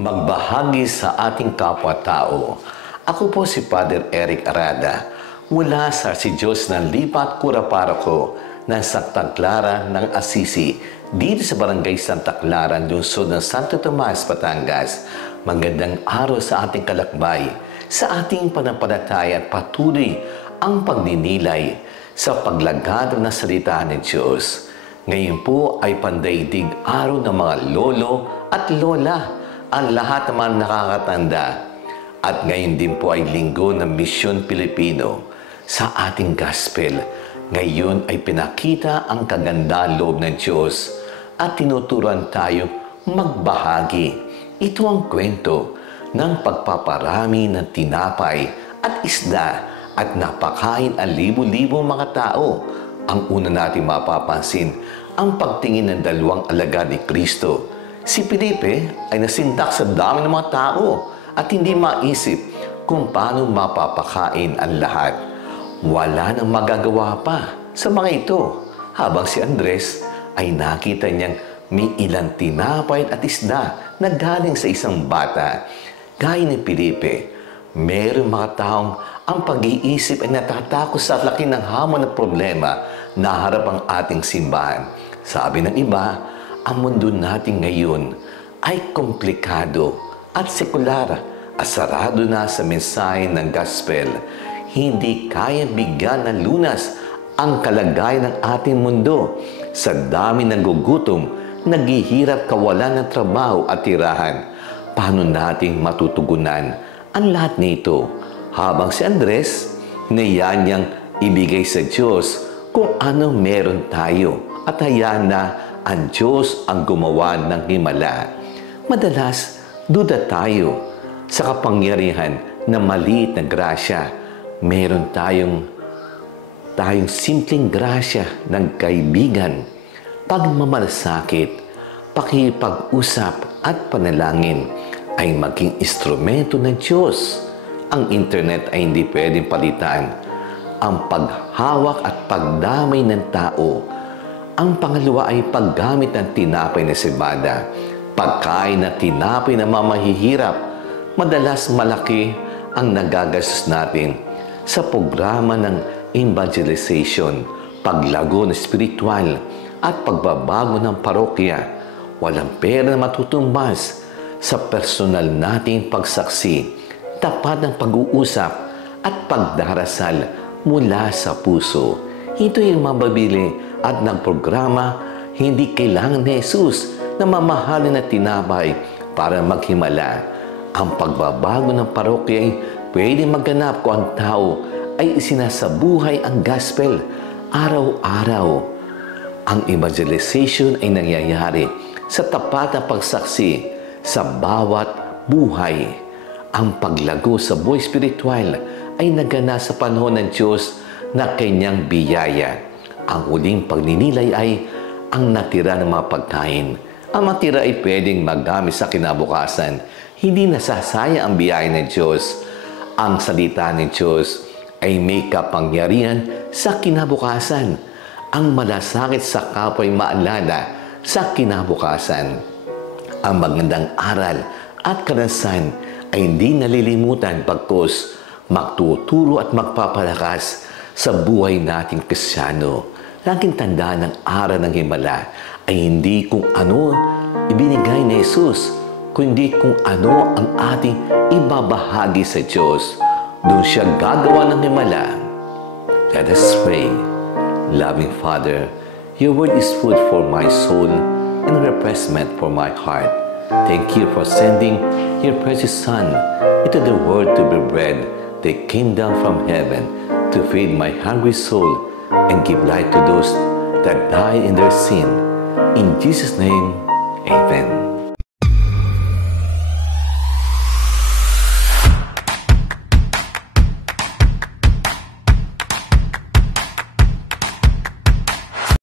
magbahagi sa ating kapwa-tao. Ako po si Father Eric Arada mula sa Si Diyos ng Lipat Cura Paroko ng Santa Clara ng Assisi dito sa Barangay Santa Clara, lungsod ng Santo Tomas, Batangas. Magandang araw sa ating kalakbay, sa ating panampalataya at patuloy ang pagninilay sa paglagad ng salita ng Diyos. Ngayon po ay pandaigdig araw ng mga lolo at lola, ang lahat naman nakakatanda. At ngayon din po ay linggo ng Misyon Pilipino. Sa ating gospel, ngayon ay pinakita ang kagandang loob ng Diyos at tinuturuan tayo magbahagi. Ito ang kwento ng pagpaparami ng tinapay at isda at napakain ang libo-libo mga tao. Ang una natin mapapansin, ang pagtingin ng dalawang alagad ni Kristo. Si Felipe ay nasindak sa dami ng mga tao at hindi maisip kung paano mapapakain ang lahat. Wala nang magagawa pa sa mga ito, habang si Andres ay nakita niyang may ilang tinapay at isda na galing sa isang bata. Gaya ni Felipe, mayroong mga taong ang pag-iisip ay natatakot sa laki ng hamon ng problema na harap ang ating simbahan. Sabi ng iba, ang mundo natin ngayon ay komplikado at sekular at sarado na sa mensahe ng gospel. Hindi kayang bigyan ng lunas ang kalagayan ng ating mundo. Sa dami ng gugutom, naghihirap kawalan ng trabaho at tirahan. Paano natin matutugunan ang lahat nito? Habang si Andres, hinayaan niyang ibigay sa Diyos kung ano meron tayo at hayaan na ang Diyos ang gumawa ng himala. Madalas, duda tayo sa kapangyarihan na maliit na grasya. Meron tayong simpleng grasya ng kaibigan, pagmamalasakit, pakipag-usap at panalangin ay maging instrumento ng Diyos. Ang internet ay hindi pwedeng palitan. Ang paghawak at pagdamay ng tao. Ang pangalawa ay paggamit ng tinapay na cebada. Pagkain na tinapay na mamahihirap. Madalas malaki ang nagagastos natin sa programa ng evangelization, paglago ng spiritual at pagbabago ng parokya. Walang pera na matutumbas sa personal nating pagsaksi, tapat ng pag-uusap at pagdarasal mula sa puso. Ito yung mababili at ng programa, hindi kailangan ni Jesus na mamahalin na tinapay para maghimala. Ang pagbabago ng parokya ay pwede maganap kung ang tao ay isinasabuhay ang gospel araw-araw. Ang evangelization ay nangyayari sa tapat na pagsaksi sa bawat buhay. Ang paglago sa buhay spiritual ay nagana sa panahon ng Diyos na kanyang biyaya. Ang huling pagninilay ay ang natira ng mga pagkain. Ang matira ay pwedeng magamit sa kinabukasan. Hindi nasasaya ang biyaya ng Diyos. Ang salita ng Diyos ay may kapangyarihan sa kinabukasan. Ang malasakit sa kapwa ay maalala sa kinabukasan. Ang magandang aral at karanasan ay hindi nalilimutan bagkus magtuturo at magpapalakas sa buhay nating Kristiyano. Laging tandaan ng aral ng himala ay hindi kung ano ibinigay ni Jesus, kundi kung ano ang ating ibabahagi sa Diyos. Doon siya gagawa ng himala. Let us pray. Loving Father, your word is food for my soul and refreshment for my heart. Thank you for sending your precious Son into the world to be bread that came down from heaven to feed my hungry soul and give light to those that died in their sin. In Jesus' name, amen.